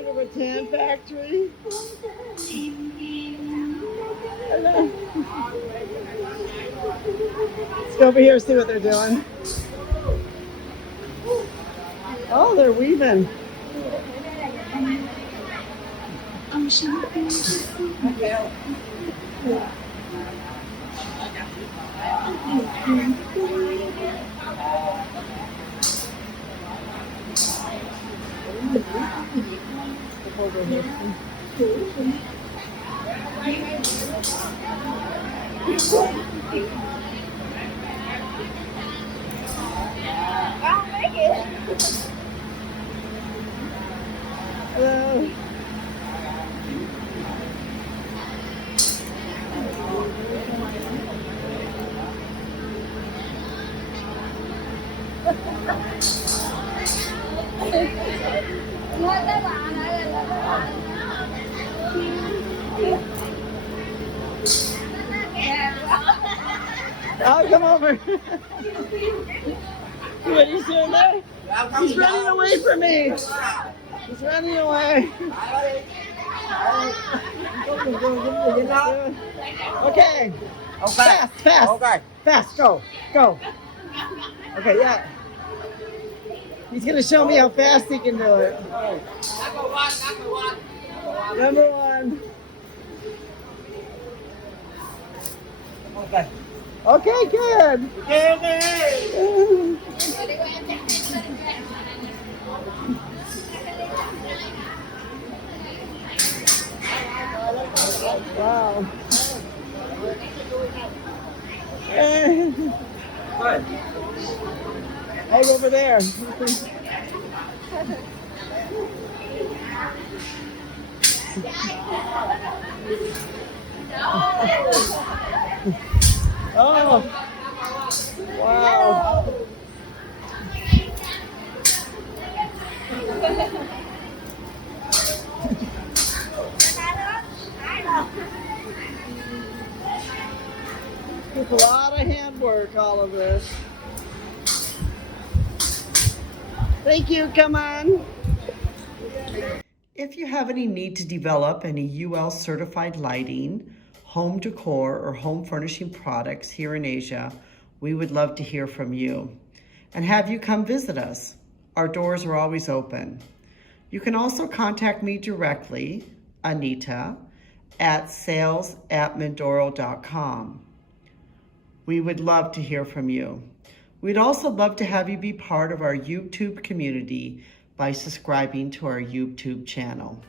Part of a tan factory. Hello. Let's go over here and see what they're doing. Oh, they're weaving. Hello. I'll come over. What are you doing there? He's running away from me. He's running away. Okay. Fast, fast. Okay. Fast, go. Go. Okay, yeah. He's going to show me how fast he can do it. Number one. Okay. Okay, good. Wow. Hey, over there. Oh, wow. It's a lot of handwork, all of this. Thank you, come on. If you have any need to develop any UL certified lighting, home decor, or home furnishing products here in Asia, we would love to hear from you and have you come visit us. Our doors are always open. You can also contact me directly, Anita, at sales@mindoro.com. We would love to hear from you. We'd also love to have you be part of our YouTube community by subscribing to our YouTube channel.